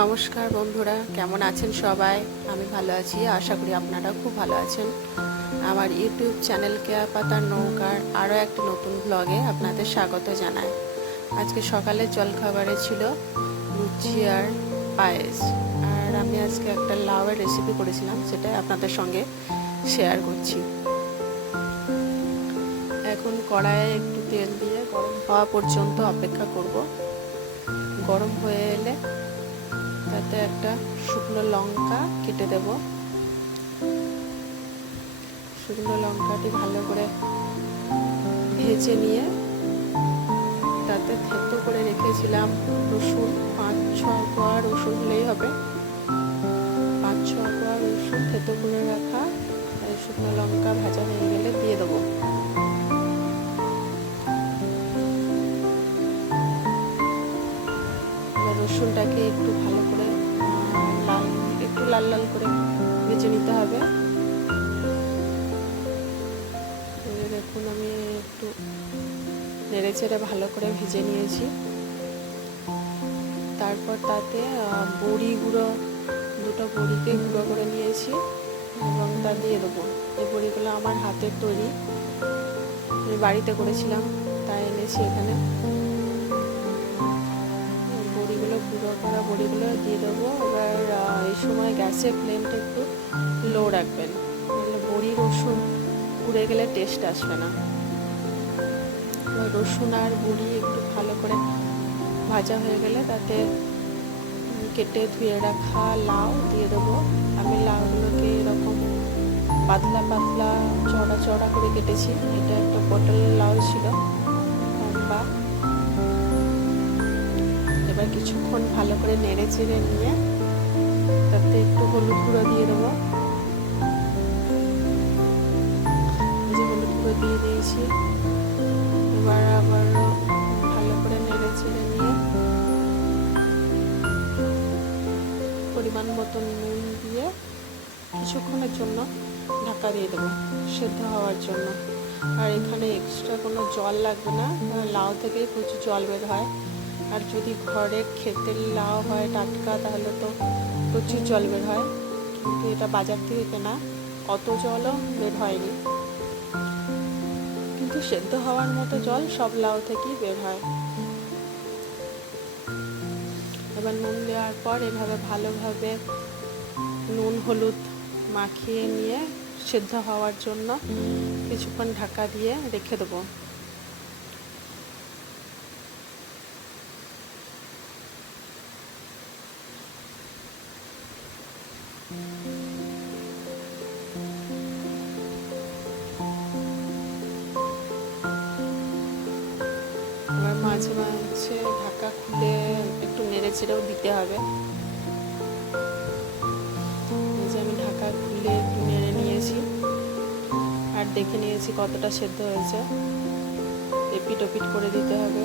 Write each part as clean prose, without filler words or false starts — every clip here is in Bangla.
নমস্কার বন্ধুরা, কেমন আছেন সবাই? আমি ভালো আছি, আশা করি আপনারা খুব ভালো আছেন। আমার ইউটিউব চ্যানেল কেয়া পাতার নৌকার আরও একটি নতুন ব্লগে আপনাদের স্বাগত জানাই। আজকে সকালে জলখাবারে ছিল লুচি আর পায়েস, আর আমি আজকে একটা লাউয়ের রেসিপি করেছিলাম, সেটা আপনাদের সঙ্গে শেয়ার করছি। এখন কড়াইয়ে একটু তেল দিয়ে গরম হওয়া পর্যন্ত অপেক্ষা করব। গরম হয়ে এলে তাতে একটা শুকনো লঙ্কা কেটে দেব। শুকনো লঙ্কাটি ভালো করে ভেজে নিয়ে তাতে থেতো করে রেখেছিলাম রসুন, 5-6 কোয়া রসুন হলেই হবে। 5-6 কোয়া রসুন থেতো করে রাখা শুকনো লঙ্কা ভাজা হয়ে গেলে দিয়ে দেবো। রসুনটাকে একটু ভালো করে লাল লাল করে ভেজে নিতে হবে। দেখুন, আমি একটু নেড়ে চেড়ে ভালো করে ভেজে নিয়েছি। তারপর তাতে বড়ি গুঁড়ো, 2টো বড়িকে গুঁড়ো করে নিয়েছি এবং তা দিয়ে দেবো। এই বড়িগুলো আমার হাতের তৈরি, আমি বাড়িতে করেছিলাম, তাই এনেছি এখানে। গুঁড়ো করা বড়িগুলো দিয়ে দেবো। এবার এই সময় গ্যাসের ফ্লেমটা একটু লো রাখবেন, নাহলে বড়ি রসুন পুড়ে গেলে টেস্ট আসবে না। রসুন আর বড়ি একটু ভালো করে ভাজা হয়ে গেলে তাতে কেটে ধুয়ে রাখা লাউ দিয়ে দেবো। আমি লাউগুলোকে এরকম পাতলা পাতলা চড়া চড়া করে কেটেছি। এটা একটা পটল লাউ ছিল, লম্বা। এবার কিছুক্ষণ ভালো করে নেড়ে চেড়ে নিয়ে তাতে একটু হলুদ গুঁড়ো দিয়ে দেবো। হলুদ গুঁড়ো দিয়ে দিয়েছি। এবার আবার ভালো করে নেড়ে চেড়ে নিয়ে পরিমাণ মতো নুন দিয়ে কিছুক্ষণের জন্য ঢাকা দিয়ে দেবো, সেদ্ধ হওয়ার জন্য। আর এখানে এক্সট্রা কোনো জল লাগবে না, লাউ থেকেই প্রচুর জল বের হয়। আর যদি ঘরে ক্ষেতের লাউ হয় টাটকা, তাহলে তো প্রচুর জল বের হয়, কিন্তু এটা বাজার থেকে কেনা, অত জলও বের হয়নি। কিন্তু সেদ্ধ হওয়ার মতো জল সব লাউ থেকেই বের হয়। এবার নুন দেওয়ার পর এভাবে ভালোভাবে নুন হলুদ মাখিয়ে নিয়ে সেদ্ধ হওয়ার জন্য কিছুক্ষণ ঢাকা দিয়ে রেখে দেবো। এবার মাঝে মাঝে ঢাকা খুলে একটু নেড়ে চেড়েও দিতে হবে। এই যে আমি ঢাকা খুলে একটু নেড়ে নিয়েছি আর দেখে নিয়েছি কতটা সেদ্ধ হয়েছে। এপিট ওপিট করে দিতে হবে।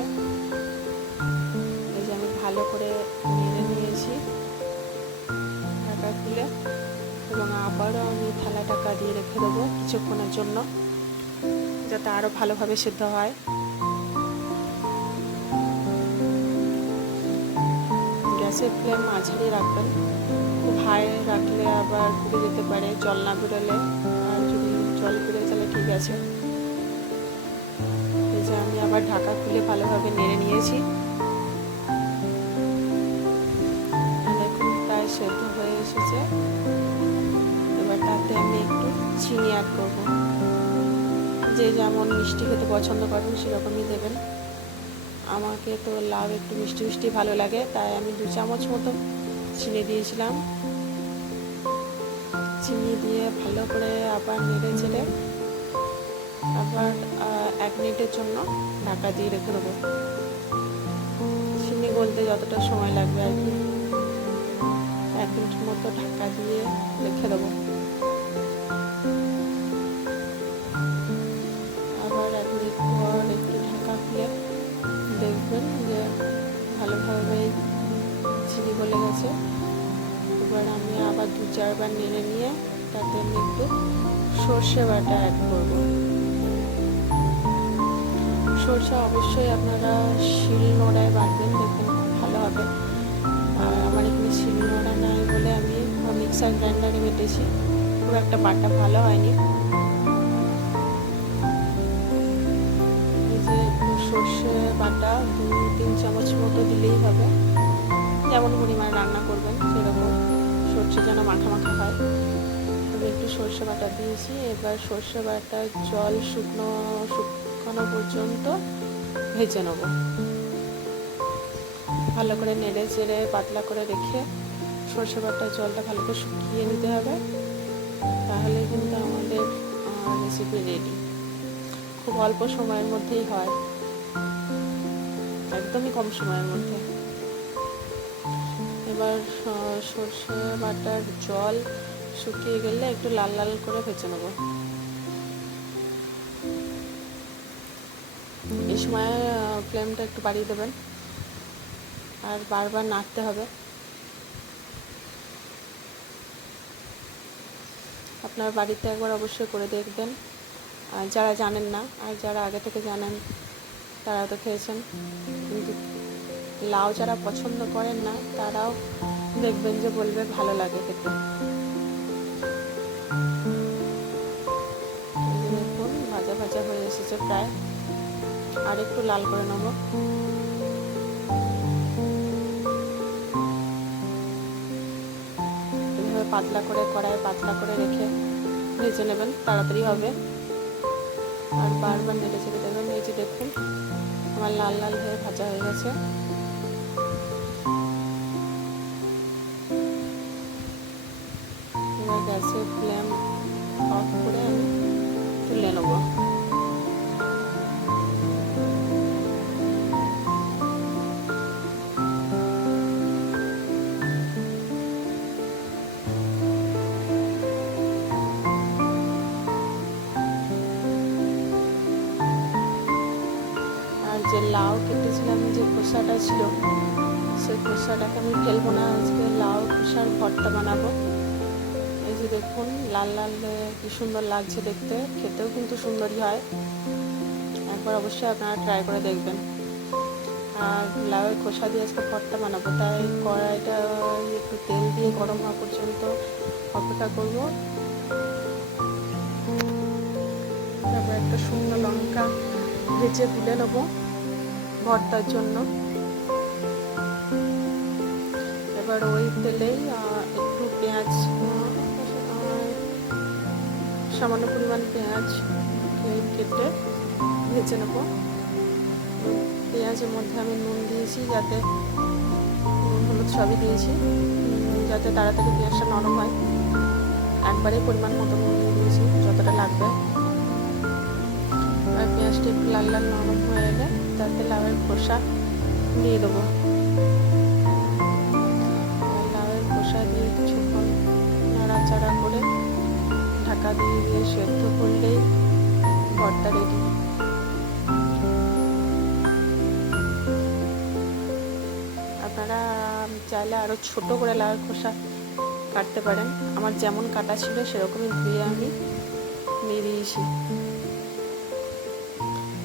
এই যে আমি ভালো করে নেড়ে নিয়েছি ঢাকা খুলে, এবং আবারও আমি থালা ঢাকা দিয়ে রেখে দেবো কিছুক্ষণের জন্য, যাতে আরও ভালোভাবে সেদ্ধ হয়। গ্যাসের ফ্লেম মাঝারি রাখবেন, খুব হাই রাখলে আবার পুড়ে যেতে পারে জল না বেরোলে। আর যদি জল বেরোয় তাহলে ঠিক আছে। এই যে আমি আবার ঢাকা খুলে ভালোভাবে নেড়ে নিয়েছি। দেখুন প্রায় সেদ্ধ হয়ে এসেছে। এবার তাতে আমি একটু চিনি অ্যাড করবো। যে যেমন মিষ্টি খেতে পছন্দ করেন সেরকমই দেবেন। আমাকে তো লাউ একটু মিষ্টি মিষ্টি ভালো লাগে, তাই আমি 2 চামচ মতো চিনি দিয়েছিলাম। চিনি দিয়ে ভালো করে আবার নেড়ে চেড়ে আবার 1 মিনিটের জন্য ঢাকা দিয়ে রেখে দেবো। চিনি গলতে যতটা সময় লাগবে আর কি, 1 মিনিট মতো ঢাকা দিয়ে রেখে দেবো। আবার 1 মিনিট পর একটু ঢাকা খুলে দেখবেন যে ভালোভাবে চিনি গলে গেছে। এবার আমি আবার 2-4 বার নেড়ে নিয়ে তাতে আমি একটু সর্ষে বাটা অ্যাড করব। সরষে অবশ্যই আপনারা শিল নোড়ায় বাটবেন, দেখবেন খুব ভালো হবে। আর আমার এখানে মিক্সার গ্রাইন্ডারে বেটেছি, খুব একটা বাটা ভালো হয়নি। এই যে সর্ষে বাটা 2-3 চামচ মতো দিলেই হবে, যেমন পরিমাণ রান্না করবেন সেরকম, সর্ষে যেন মাখা মাখা হয়। তবে একটু সর্ষে বাটা দিয়েছি। এবার সর্ষে বাটা জল শুকানো পর্যন্ত ভেজে নেব। ভালো করে নেড়ে চেড়ে পাতলা করে রেখে সর্ষে বাটার জলটা ভালো করে শুকিয়ে নিতে হবে, তাহলে কিন্তু আমাদের রেসিপি রেডি। খুব অল্প সময়ের মধ্যেই হয়, একদমই কম সময়ের মধ্যে। এবার সর্ষে বাটার জল শুকিয়ে গেলে একটু লাল লাল করে ভেজে নেব। এই সময় ফ্লেমটা একটু বাড়িয়ে দেবেন আর বারবার নাড়তে হবে। আপনার বাড়িতে একবার অবশ্যই করে দেখবেন, যারা জানেন না, আর যারা আগে থেকে জানেন তারা তো খেয়েছেন। কিন্তু লাউ যারা পছন্দ করেন না তারাও দেখবেন যে বলবে ভালো লাগে খেতে। দেখুন ভাজা ভাজা হয়ে এসেছে প্রায়, আর একটু লাল করে নেব। এভাবে পাতলা করে কড়াইয়ে পাতলা করে রেখে ভেজে নেবেন, তাড়াতাড়ি হবে। আর বারবার নেড়ে চেড়ে দেবেন। এই যে দেখুন আমার লাল লাল হয়ে ভাজা হয়ে গেছে। এবার গ্যাসের ফ্লেম অফ করে আমি তুলে নেব। যে লাউ কেটেছিলাম, যে খোসাটা ছিল, সেই খোসাটাকে আমি ফেলবো না, আজকে লাউ খোসার ভর্তা বানাবো। এই যে দেখুন লাল লাল কি সুন্দর লাগছে দেখতে, খেতেও কিন্তু সুন্দরই হয়। একবার অবশ্যই আপনারা ট্রাই করে দেখবেন। আর লাউয়ের খোসা দিয়ে আজকে ভর্তা বানাবো, তাই কড়াইটা একটু তেল দিয়ে গরম হওয়া পর্যন্ত অপেক্ষা করবো। তারপর একটা শুকনো লঙ্কা ভেজে তুলে নেবো ভর্তার জন্য। এবার ওই তেলেই একটু পেঁয়াজ, সামান্য পরিমাণ পেঁয়াজ কেটে ভেজে নেব। পেঁয়াজের মধ্যে আমি নুন দিয়েছি, যাতে নুন হলুদ সবই দিয়েছি, যাতে তাড়াতাড়ি পেঁয়াজটা নরম হয়। একবারেই পরিমাণ মতো নুন দিয়ে দিয়েছি, যতটা লাগবে। আর পেঁয়াজটা একটু লাল লাল নরম হয়ে এলে তাতে লাউয়ের খোসা দিয়ে দেবো। লাউয়ের খোসা দিয়ে কিছুক্ষণ নাড়াচাড়া করে ঢাকা দিয়ে সেদ্ধ করলেই ভর্তা রেডি। আপনারা চাইলে আরও ছোট করে লাউয়ের খোসা কাটতে পারেন। আমার যেমন কাটা ছিল সেরকমই ধুয়ে আমি নিয়ে দিয়েছি।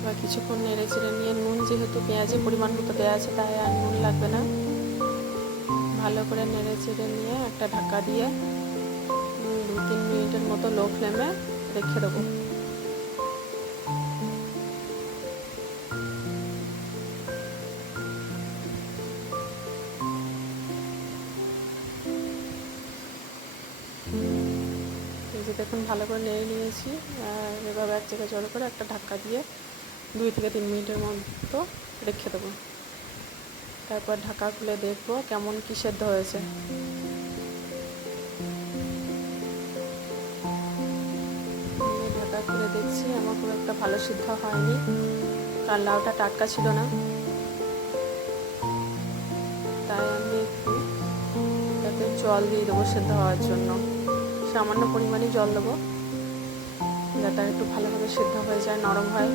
বা কিছুক্ষণ নেড়ে চেড়ে নিয়ে, নুন যেহেতু পেঁয়াজের পরিমাণ মতো দেওয়া আছে তাই আর নুন লাগবে না, ভালো করে নেড়ে চেড়ে নিয়ে একটা ঢাকা দিয়ে 2-3 মিনিটের মতো লো ফ্লেমে রেখে দেবো। দেখুন ভালো করে নেড়ে নিয়েছি। আর এভাবে এক জায়গায় জল করে একটা ঢাকা দিয়ে 2-3 মিনিটের মতো রেখে দেবো। তারপর ঢাকা খুলে দেখবো কেমন কি সেদ্ধ হয়েছে। ঢাকা খুলে দেখছি আমার খুব একটা ভালো সিদ্ধ হয়নি, কারণ লাউটা টাটকা ছিল না। তাই আমি একটু তাতে জল দিয়ে দেবো সেদ্ধ হওয়ার জন্য। সামান্য পরিমাণে জল দেবো, যাতে একটু ভালোভাবে সেদ্ধ হয়ে যায়, নরম হয়।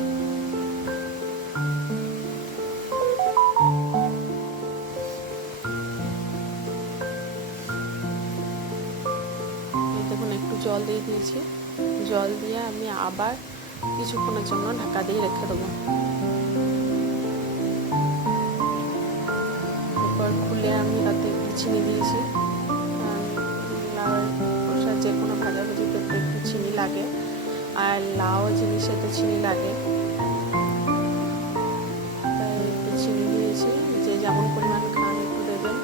দেখুন একটু জল দিয়ে দিয়েছি, জল দিয়ে আমি আবার কিছুক্ষণের জন্য ঢাকা দিয়ে রেখে দেবো। এরপর খুলে আমি তাতে চিনি দিয়েছি, লাউয়ের যে কোনো ভাজাভুজি করতে একটু চিনি লাগে, আর লাউ জিনিসে তো চিনি লাগে, তাই একটু চিনি দিয়েছি। যে যেমন পরিমাণ খান একটু দেবেন,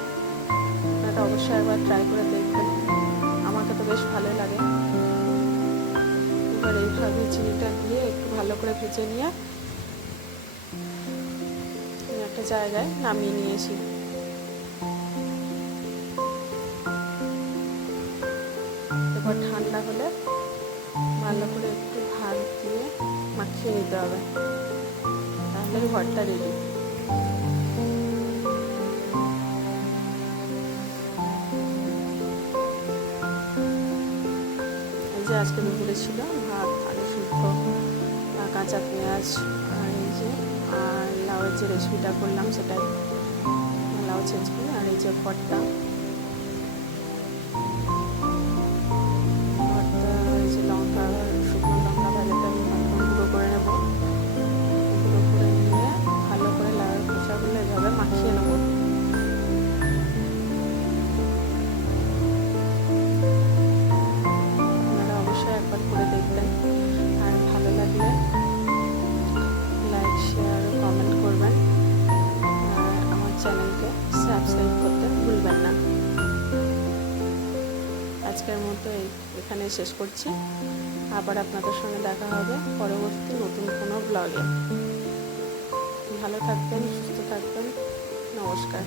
আপনারা অবশ্যই একবার ট্রাই করে দেখবেন, আমাকে তো বেশ ভালোই লাগে। এবার এইভাবে চিনিটা দিয়ে একটু ভালো করে ভেজে নিয়ে একটা জায়গায় নামিয়ে নিয়েছি। এবার ঠান্ডা হলে ভালো করে একটু ভাত দিয়ে মাখিয়ে নিতে হবে, তাহলে ভর্তা রেডি। এই যে আজকে দুপুরে ছিল ভাত, আলু শুদ্ধ, কাঁচা পেঁয়াজ, আর এই যে আর লাউয়ের যে রেসিপিটা করলাম সেটাই, লাউ ছেঁচকি, আর এই যে ভর্তা। এই যে লঙ্কা, শুকনো লঙ্কা ভাজাটা আমি গুঁড়ো করে নেব। গুঁড়ো করে নিয়ে ভালো করে লাউয়ের খোসাগুলো এভাবে মাখিয়ে নেব। আপনারা অবশ্যই একবার করে দেখবেন, আর ভালো লাগলে লাইক, শেয়ার ও কমেন্ট করবেন, আর আমার চ্যানেলকে সাবস্ক্রাইব করতে ভুলবেন না। আজকের মতো এখানে শেষ করছি। আবার আপনাদের সঙ্গে দেখা হবে পরবর্তী নতুন কোনো ব্লগে। ভালো থাকবেন, সুস্থ থাকবেন, নমস্কার।